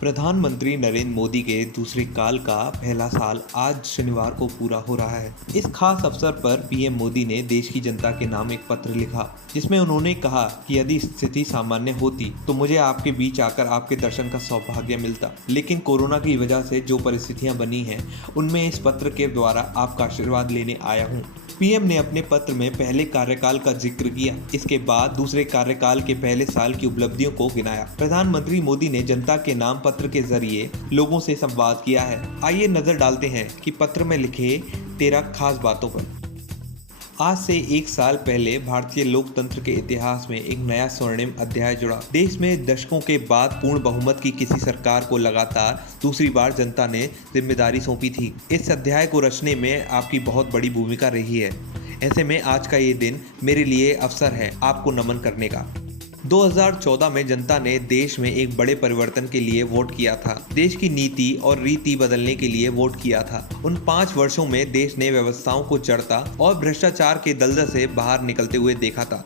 प्रधानमंत्री नरेंद्र मोदी के दूसरे काल का पहला साल आज शनिवार को पूरा हो रहा है। इस खास अवसर पर पीएम मोदी ने देश की जनता के नाम एक पत्र लिखा, जिसमें उन्होंने कहा कि यदि स्थिति सामान्य होती तो मुझे आपके बीच आकर आपके दर्शन का सौभाग्य मिलता, लेकिन कोरोना की वजह से जो परिस्थितियां बनी हैं उनमें इस पत्र के द्वारा आपका आशीर्वाद लेने आया हूँ। पीएम ने अपने पत्र में पहले कार्यकाल का जिक्र किया, इसके बाद दूसरे कार्यकाल के पहले साल की उपलब्धियों को गिनाया। प्रधानमंत्री मोदी ने जनता के नाम पत्र के जरिए लोगों से संवाद किया है। आइए नजर डालते हैं कि पत्र में लिखे 13 खास बातों पर। आज से एक साल पहले भारतीय लोकतंत्र के इतिहास में एक नया स्वर्णिम अध्याय जुड़ा। देश में दशकों के बाद पूर्ण बहुमत की किसी सरकार को लगातार दूसरी बार जनता ने जिम्मेदारी सौंपी थी। इस अध्याय को रचने में आपकी बहुत बड़ी भूमिका रही है। ऐसे में आज का ये दिन मेरे लिए अवसर है आपको नमन करने का। 2014 में जनता ने देश में एक बड़े परिवर्तन के लिए वोट किया था। देश की नीति और रीति बदलने के लिए वोट किया था। उन 5 वर्षों में देश ने व्यवस्थाओं को जड़ता और भ्रष्टाचार के दलदल से बाहर निकलते हुए देखा था।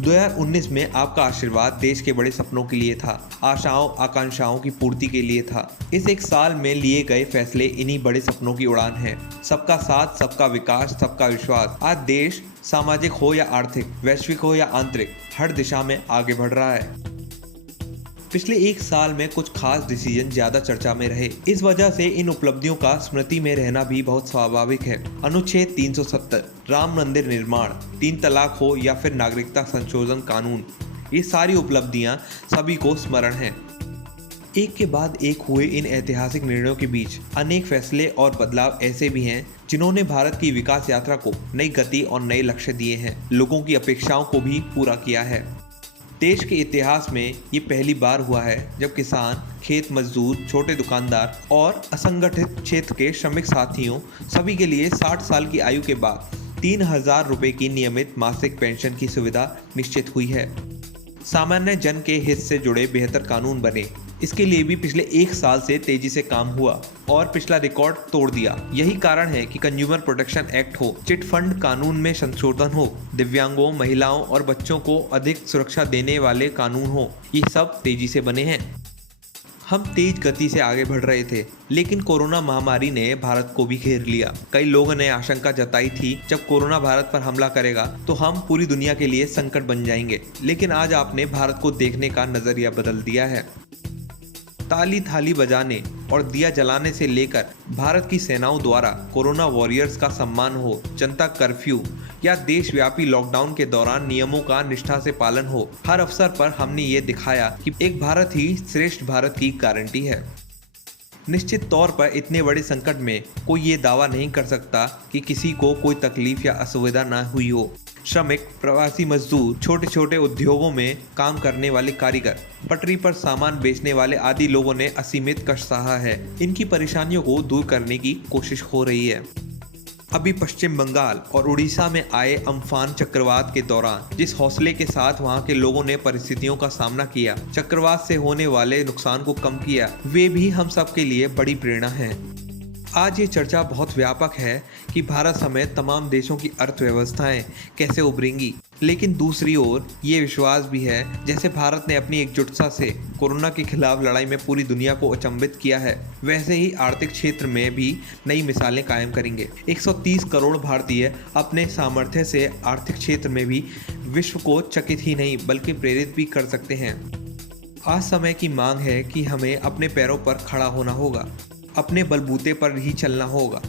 2019 में आपका आशीर्वाद देश के बड़े सपनों के लिए था, आशाओं आकांक्षाओं की पूर्ति के लिए था। इस एक साल में लिए गए फैसले इन्हीं बड़े सपनों की उड़ान है। सबका साथ, सबका विकास, सबका विश्वास। आज देश सामाजिक हो या आर्थिक, वैश्विक हो या आंतरिक, हर दिशा में आगे बढ़ रहा है। पिछले एक साल में कुछ खास डिसीजन ज्यादा चर्चा में रहे। इस वजह से इन उपलब्धियों का स्मृति में रहना भी बहुत स्वाभाविक है। अनुच्छेद 370, राम मंदिर निर्माण, 3 तलाक हो या फिर नागरिकता संशोधन कानून, ये सारी उपलब्धियां सभी को स्मरण हैं। एक के बाद एक हुए इन ऐतिहासिक निर्णयों के बीच अनेक फैसले और बदलाव ऐसे भी हैं जिन्होंने भारत की विकास यात्रा को नई गति और नए लक्ष्य दिए हैं, लोगों की अपेक्षाओं को भी पूरा किया है। देश के इतिहास में ये पहली बार हुआ है जब किसान, खेत मजदूर, छोटे दुकानदार और असंगठित क्षेत्र के श्रमिक साथियों सभी के लिए 60 साल की आयु के बाद 3000 रुपये की नियमित मासिक पेंशन की सुविधा निश्चित हुई है। सामान्य जन के हित से जुड़े बेहतर कानून बने, इसके लिए भी पिछले एक साल से तेजी से काम हुआ और पिछला रिकॉर्ड तोड़ दिया। यही कारण है कि कंज्यूमर प्रोटेक्शन एक्ट हो, चिट फंड कानून में संशोधन हो, दिव्यांगों, महिलाओं और बच्चों को अधिक सुरक्षा देने वाले कानून हो, ये सब तेजी से बने हैं। हम तेज गति से आगे बढ़ रहे थे, लेकिन कोरोना महामारी ने भारत को भी घेर लिया। कई लोगों ने आशंका जताई थी जब कोरोना भारत पर हमला करेगा तो हम पूरी दुनिया के लिए संकट बन जाएंगे, लेकिन आज आपने भारत को देखने का नजरिया बदल दिया है। ताली थाली बजाने और दिया जलाने से लेकर भारत की सेनाओं द्वारा कोरोना वॉरियर्स का सम्मान हो, जनता कर्फ्यू या देशव्यापी लॉकडाउन के दौरान नियमों का निष्ठा से पालन हो, हर अवसर पर हमने ये दिखाया कि एक भारत ही श्रेष्ठ भारत की गारंटी है। निश्चित तौर पर इतने बड़े संकट में कोई ये दावा नहीं कर सकता कि किसी को कोई तकलीफ या असुविधा न हुई हो। श्रमिक, प्रवासी मजदूर, छोटे छोटे उद्योगों में काम करने वाले कारीगर, पटरी पर सामान बेचने वाले आदि लोगों ने असीमित कष्ट सहा है। इनकी परेशानियों को दूर करने की कोशिश हो रही है। अभी पश्चिम बंगाल और उड़ीसा में आए अम्फान चक्रवात के दौरान जिस हौसले के साथ वहां के लोगों ने परिस्थितियों का सामना किया, चक्रवात से होने वाले नुकसान को कम किया, वे भी हम सब के लिए बड़ी प्रेरणा हैं। आज ये चर्चा बहुत व्यापक है कि भारत समेत तमाम देशों की अर्थव्यवस्थाएं कैसे उभरेंगी, लेकिन दूसरी ओर ये विश्वास भी है जैसे भारत ने अपनी एकजुटता से कोरोना के खिलाफ लड़ाई में पूरी दुनिया को अचंभित किया है, वैसे ही आर्थिक क्षेत्र में भी नई मिसालें कायम करेंगे। 130 करोड़ भारतीय अपने सामर्थ्य से आर्थिक क्षेत्र में भी विश्व को चकित ही नहीं बल्कि प्रेरित भी कर सकते हैं। आज समय की मांग है कि हमें अपने पैरों पर खड़ा होना होगा, अपने बलबूते पर ही चलना होगा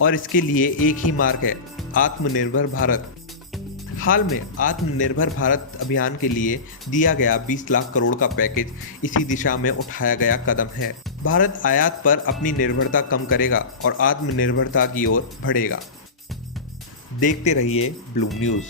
और इसके लिए एक ही मार्ग है, आत्मनिर्भर भारत। हाल में आत्मनिर्भर भारत अभियान के लिए दिया गया 20 लाख करोड़ का पैकेज इसी दिशा में उठाया गया कदम है। भारत आयात पर अपनी निर्भरता कम करेगा और आत्मनिर्भरता की ओर बढ़ेगा। देखते रहिए ब्लूम न्यूज़।